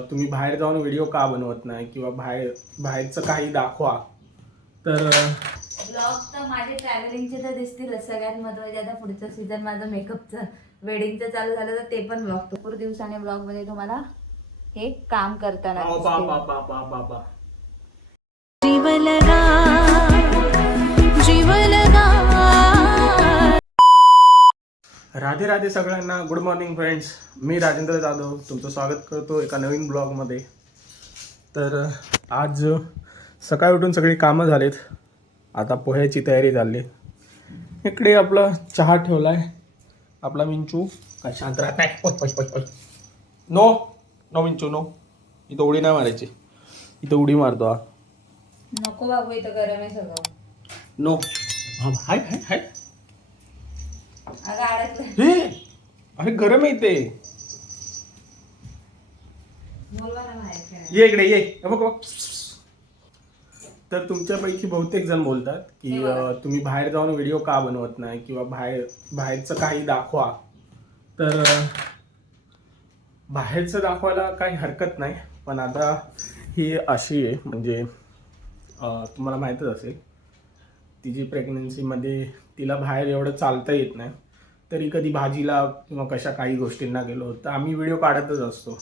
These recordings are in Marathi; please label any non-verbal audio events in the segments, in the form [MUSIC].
तुम्ही बाहेर जाऊन व्हिडिओ का बनवत नाही किंवा बाहेर बाहेरचं काही दाखवा. तर ब्लॉग तर माझे ट्रॅव्हलिंगचे तर दिसतीलच सगळ्यात महत्त्वाचे आता पुढचं सीझन माझं मेकअपचं वेडिंगचं चालू झालं तर ते पण ब्लॉग भरपूर दिवसाने ब्लॉगमध्ये तुम्हाला हे काम करताना राधे राधे सगळ्यांना गुड मॉर्निंग फ्रेंड्स मी राजेंद्र जाधव तुमचं स्वागत करतो एका नवीन ब्लॉगमध्ये तर आज सकाळी उठून सगळी कामं झालीत. आता पोह्याची तयारी झाली इकडे आपला चहा ठेवला आहे आपला मिंचू. काय शांत राहत नाही. No no Minchu no. इथं उडी नाही मारायची. इथं उडी मारतो हा. नको बाबू इथं गरम आहे सगळं. नो. हा हाय हाय हाय. हे अरे गरम आहे ते बोलवा ना बाहेर खेळायला. ये इकडे ये. बघ बघ. तर तुमच्यापैकी बहुतेक जण बोलतात की तुम्ही बाहेर जाऊन व्हिडिओ का बनवत नाही किंवा बाहेर बाहेरचं काही दाखवा. तर बाहेरचं दाखवायला काही हरकत नाही. पण आता ही अशी आहे म्हणजे तुम्हाला माहीतच असेल तिची प्रेग्नन्सीमध्ये तिला बाहेर एवढं चालता येत नाही. तरी कधी भाजीला किंवा कशा काही गोष्टींना गेलो तर आम्ही व्हिडिओ काढतच असतो.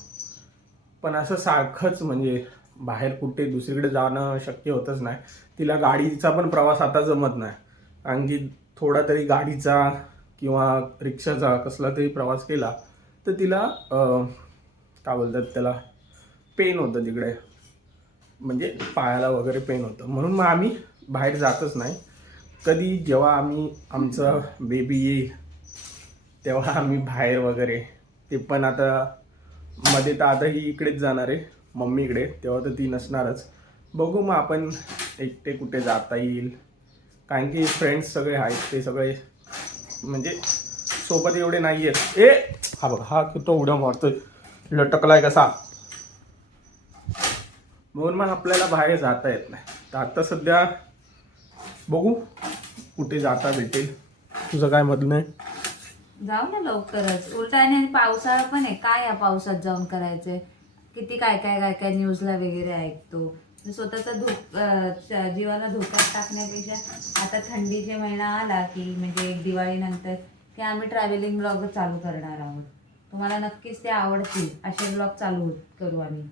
पण असं सारखंच म्हणजे बाहेर कुठे दुसरीकडे जाणं शक्य होतच नाही. तिला गाडीचा पण प्रवास आता जमत नाही. कारण की थोडा तरी गाडीचा किंवा रिक्षाचा कसला तरी प्रवास केला तर तिला काय बोलतात त्याला पेन होतं तिकडे. म्हणजे पायाला वगैरे पेन होतं. म्हणून मग आम्ही बाहेर जातच नाही. कधी जेव्हा आम्ही आमचं बेबी येईल तेव्हा आम्ही बाहेर वगैरे. ते पण आता मध्ये तर आता ही इकडेच जाणार आहे मम्मीकडे तेव्हा तर ती नसणारच. बघू मग आपण एकटे कुठे जाता येईल. कारण की फ्रेंड्स सगळे आहेत ते सगळे म्हणजे सोबत एवढे नाही आहेत ए! हा बघ हा तो उड्या मारतोय. लटकलाय कसा? म्हणून मग आपल्याला बाहेर जाता येत नाही. तर आता सध्या बघू कुठे जाता भेटेल. तुझं काय म्हणणं आहे जाऊ ना लवकरच. उलटा आणि पावसाळा पण आहे. काय या पावसात जाऊन करायचंय? किती काय काय काय काय न्यूजला वगैरे ऐकतो. स्वतःचा च- जीवाला धोक्यात टाकण्यापेक्षा आता थंडीचे महिना आला की म्हणजे एक दिवाळीनंतर की आम्ही ट्रॅव्हलिंग ब्लॉग चालू करणार आहोत. तुम्हाला नक्कीच ते आवडतील. असे ब्लॉग चालू होत- करू आम्ही.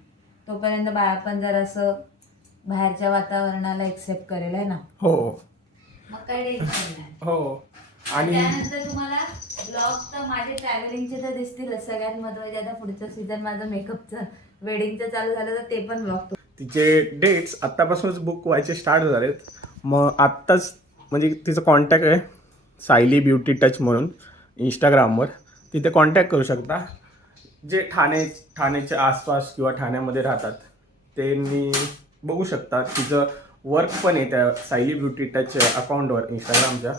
तोपर्यंत बाळा पण जरासं बाहेरच्या वातावरणाला एक्सेप्ट करेल आहे ना? हो. मग काय हो. आणि त्यानंतर तुम्हाला ब्लॉग तर माझे ट्रॅव्हलिंगचे तर दिसतीलच सगळ्यात महत्त्वाचे. आता पुढचं सीझन माझं मेकअपचं वेडिंगचं चालू झालं तर ते पण ब्लॉग तिचे डेट्स आत्तापासूनच बुक व्हायचे स्टार्ट झालेत. मग आत्ताच म्हणजे तिचं कॉन्टॅक्ट आहे सायली ब्युटी टच म्हणून इंस्टाग्रामवर तिथे कॉन्टॅक्ट करू शकता. जे ठाणे ठाण्याच्या आसपास किंवा ठाण्यामध्ये राहतात त्यांनी बघू शकता तिचं वर्क पण आहे त्या सायली ब्युटी टच अकाउंटवर इंस्टाग्रामच्या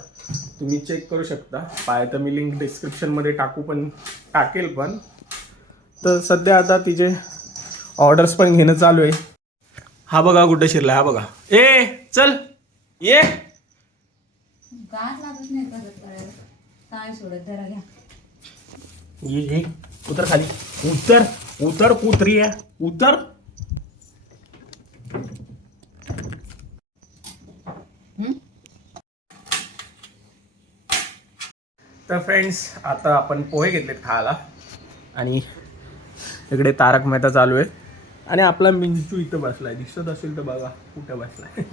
तुम्ही चेक करू शकता. पाय तर मी लिंक डिस्क्रिप्शनमध्ये टाकू पण टाकेल पण. तर सध्या आता तिचे ऑर्डर्स पण घेणं चालू आहे. हा बघा कुठे शिरला हा बघा. ए चल. ये. लागत नाही काय सोडत जरा घ्या. ये ये. उतर खाली. उतर. उतर कुत्री आहे. उतर. तर फ्रेंड्स आता आपण पोहे घेतलेत खायला. आणि इकडे तारक मेहता चालू आहे. आणि आपला मिंचू इथं बसलाय. दिसत असेल तर बघा कुठं बसलाय.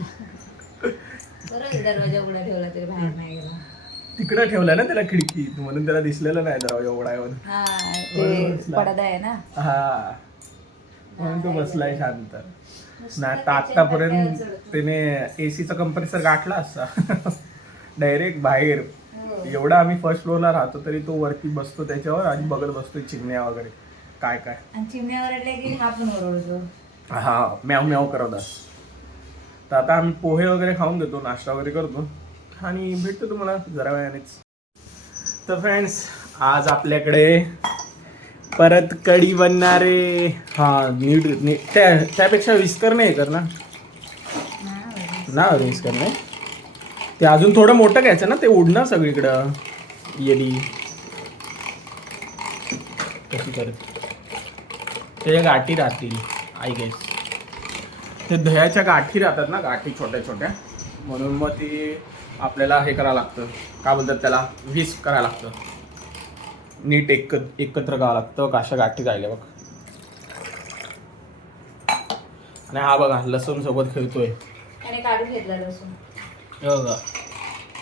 ठेवला तिकडं ठेवलाय ना त्याला खिडकीत म्हणून त्याला दिसलेलं नाही दरवाजा उघडा येऊन. हा ते पडदा आहे ना? हा. म्हणून तो बसलाय शांत. नाही तर आतापर्यंत त्याने एसीचा कंप्रेसर गाठला असता. [LAUGHS] डायरेक्ट बाहेर. एवढा आम्ही फर्स्ट फ्लोअरला राहतो तरी तो वरती बसतो त्याच्यावर आणि बघत बसतोय चिमण्या वगैरे. काय काय? आणि चिमण्या की हा पण ओरडतो. हा म्याव म्याव करतात तर आता आम्ही पोहे वगैरे खाऊन घेतो नाश्ता वगैरे करतो. आणि भेटतो तुम्हाला जरा वेळानेच. तर फ्रेंड्स आज आपल्याकडे परत कढी बनणार हा नीट नीट. त्या त्यापेक्षा विस्कर नाही कर ना ना विस्कर नाही? ते अजून थोडं मोठं घ्यायचं ना ते उडणार सगळीकडं. येली कशी करत त्याच्या गाठी राहतील आय गेस ते दह्याच्या गाठी राहतात ना गाठी छोट्या छोट्या. म्हणून मग ती आपल्याला हे करावं लागतं. काय बोलतात त्याला? वीस करायला लागतं. नीट एक एकत्र करावं लागतं काशा गाठी जायला बघ. आणि हा बघा लसूण सोबत खेळतोय. काढून घेतला लसूण. बघा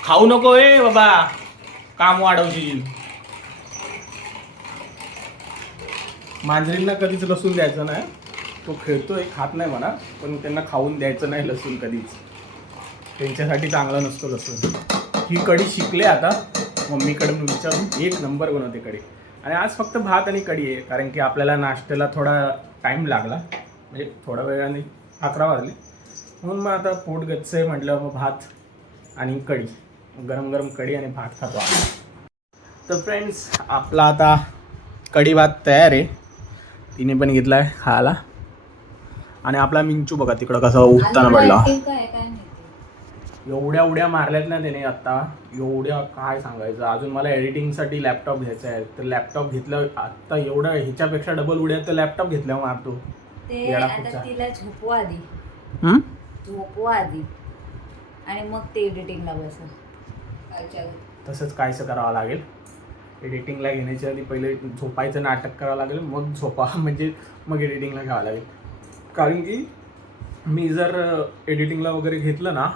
खाऊ नको ए बाबा. काम वाढवशील. मांजरींना कधीच लसूण द्यायचं नाही. तो खेळतोय खात नाही म्हणा पण त्यांना खाऊन द्यायचं नाही लसूण कधीच. त्यांच्यासाठी चांगलं नसतो लसूण. ही कढी शिकले आता. मम्मीकडून विचारून एक नंबर बनवते कढी. आणि आज फक्त भात आणि कढी आहे कारण की आपल्याला नाश्त्याला थोडा टाईम लागला. म्हणजे थोड्या वेळाने अकरा वाजले. म्हणून मग आता पोट गच्च आहे म्हटलं मग भात आणि कढी. गरम गरम कढी आणि भात खातो तर फ्रेंड्स आपला आता कढी भात तयार आहे. तिने पण घेतला आहे खायला. आणि आपला मिंचू बघा तिकडं कसा उठताना पडला. एवढ्या उड्या मारल्यात ना त्याने आता. एवढ्या काय सांगायचं? अजून मला एडिटिंगसाठी लॅपटॉप घ्यायचा आहे. तर लॅपटॉप घेतलं आत्ता एवढं ह्याच्यापेक्षा डबल उड्या तर लॅपटॉप घेतल्यावर मारतो. तिला झोपवा आधी? झोपवा आधी आणि मग ते एडिटिंगला बसा. अच्छा. तसंच कायचं करावं लागेल. एडिटिंगला घेण्याच्या आधी पहिले झोपायचं नाटक करावं लागेल मग झोपा. [LAUGHS] म्हणजे मग एडिटिंगला घ्यावं लागेल. कारण की मी जर एडिटिंगला वगैरे घेतलं ना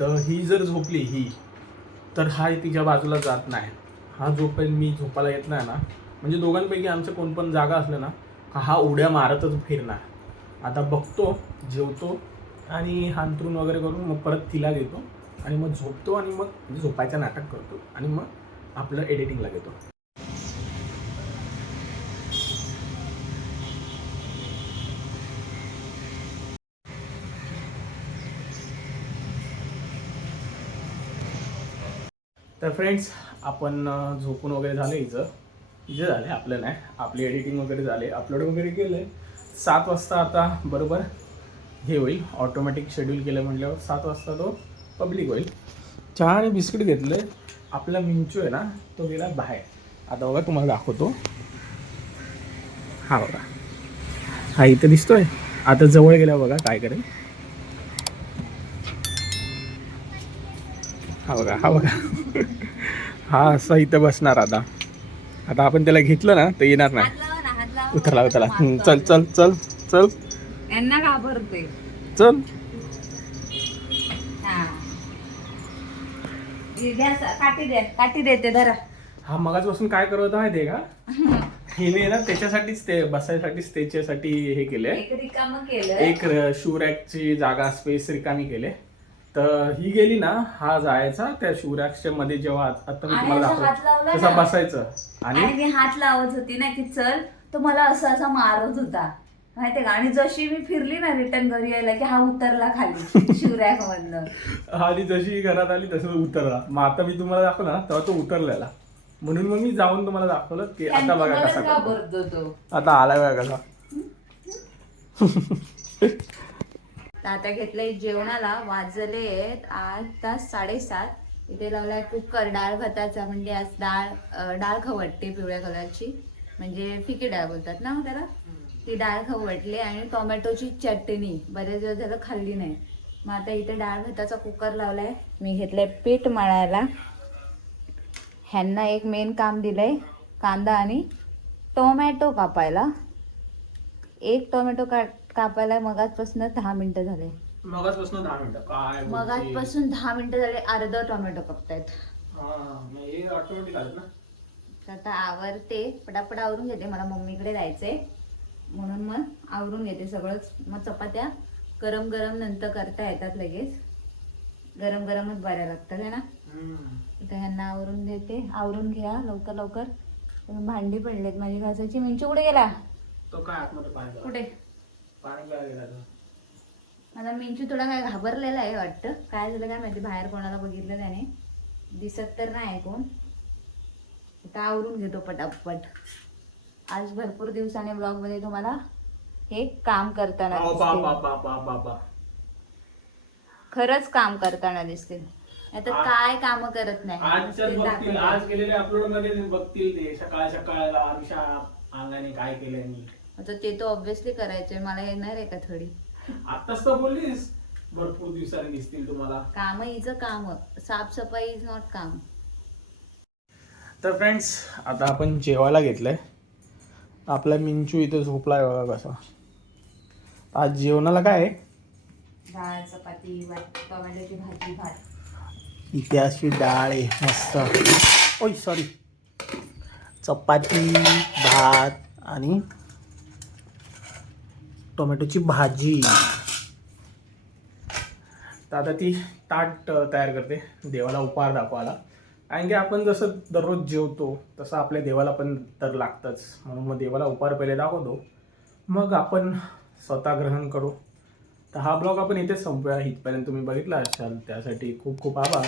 तर ही जर झोपली ही तर हा तिच्या बाजूला जात नाही. हा जोपर्यंत मी झोपायला येत नाही ना म्हणजे दोघांपैकी आमचं कोण पण जागा असलं ना का हा उड्या मारतच फिरणार. आता बघतो जेवतो आणि हांतरून वगैरे करून मग परत तिला देतो. आणि मग झोपतो आणि मग म्हणजे झोपायचं नाटक करतो. आणि मग आपलं एडिटिंगला घेतो. तर फ्रेंड्स आपण झोपून वगैरे झालं हिचं जे झाले आपलं नाही. आपली एडिटिंग वगैरे झाले. अपलोड वगैरे केलं सात वाजता आता बरोबर हे होईल. ऑटोमॅटिक शेड्यूल केलं म्हटल्यावर सात वाजता तो पब्लिक होईल. चहा आणि बिस्किट घेतलं आपला मिंचू आहे ना तो गेला बाहेर. आता बघा तुम्हाला दाखवतो. हा बघा. हा इथं दिसतोय. आता जवळ गेला बघा काय करेल. हा बघा हा बघा. हा असं इथं बसणार आता. आता आपण त्याला घेतलं ना तर येणार नाही. उतरला उतरला. चल चल चल चल. यांना घाबरते चल. हा. हे द्या स- काठी द्या काठी देते धरा. हा मगाचपासून काय करत आहे माहितीये का? [LAUGHS] हिने ना त्याच्यासाठीच ते बसायसाठीच त्याच्यासाठी हे केलंय. एक रिकाम केलं एक शूरॅकची जागा स्पेस रिकामी केले तर ही गेली ना हा जायचा त्या शूरॅकच्या मध्ये जेव्हा आत- आता मी आणि तुम्हाला असं हात दाखवतो लावला तसा ना. बसायचं. आणि? आणि मी हात लावत होती ना की चल तो मला असं असा मारत होता. माहितीये का? आणि जशी मी फिरली ना रिटर्न घरी यायला की हा उतरला खाली [LAUGHS] शिवरॅक मधनं आणि जशी घरात आली तसं उतरला. मग आता मी तुम्हाला दाखवलं तेव्हा तो उतरलेला. म्हणून मग मी जाऊन तुम्हाला दाखवलं की आता बघा कसा करतो. घाबरतो तो आता आला बघा कसा. [LAUGHS] तर आता घेतलंय जेवणाला. वाजले आहेत आठ तास साडेसात. इथे लावलाय कुकर डाळ भाताचा म्हणजे आज डाळ अं, डाळ खवटते पिवळ्या कलरची. म्हणजे फिकी डाळ बोलतात ना त्याला? ती डाळ खवटली आणि टोमॅटोची चटणी बरेच दिवस झालं खाल्ली नाही. मग आता इथे डाळ भाताचा कुकर लावलाय. मी घेतलंय पीठ मळायला. ह्यांना एक मेन काम दिलंय कांदा आणि टोमॅटो कापायला. एक टोमॅटो का कापायला मगाचपासून दहा मिनिटं झाले. मगाचपासून दहा मिनिटं. काय? मगाचपासून दहा मिनिटं झाले अर्धा टोमॅटो कापतायत. आता आवरते. पटापट आवरून घेते. मला मम्मीकडे जायचंय. म्हणून मग आवरून घेते सगळंच. मग चपात्या गरम गरम नंतर करता येतात लगेच. गरम गरमच बऱ्या लागतात है ना? तर ह्यांना आवरून देते. आवरून घ्या लवकर लवकर. भांडी पडलेत माझी घासाची मिंचू कुठे गेला? तो काय आतमध्ये पाणी? कुठे? पाणी गेला. माझा मिंचू थोडा काय घाबरलेला आहे वाटतं. काय झालं काय माहिती? बाहेर कोणाला बघितलं त्याने. दिसत तर नाही कोण. आता आवरून घेतो पटापट. आज भरपूर दिवसाने ब्लॉगमध्ये तुम्हाला हे काम करताना दिसतील. खरंच काम करताना दिसतील. आता काय काम करत नाही? ते. आज केलेले अपलोडमध्ये बघतील ते. सकाळ आमच्या अंगाने काय केलं मी आता ते तर ऑब्व्हियसली करायचे. मला येणार आहे का थोडी? आताच तर बोललीस. भरपूर दिवसांनी दिसतील तुम्हाला. काम हिचं काम. साफसफाई इज नॉट काम. तर फ्रेंड्स आता आपण जेवायला घेतलंय. आपला मिंचू इथं झोपलाय बघा कसा. आज जेवणाला काय आहे? डाळ चपाती टोमॅटोची भाजी भात. इथे अशी डाळ आहे मस्त. ओय सॉरी चपाती भात आणि टोमॅटोची भाजी. तर आता ती ताट तयार करते. देवाला उपहार दाखवायला. कारण की आपण जसं दररोज जेवतो तसं आपल्या देवाला पण तर लागतंच. म्हणून मग देवाला उपहार पहिले दाखवतो. मग आपण स्वतः ग्रहण करू. तर हा ब्लॉग आपण इथेच संपूया. इथपर्यंत तुम्ही बघितला असाल त्यासाठी खूप खूप आभार.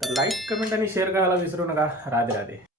तर लाईक कमेंट आणि शेअर करायला विसरू नका. राधे राधे.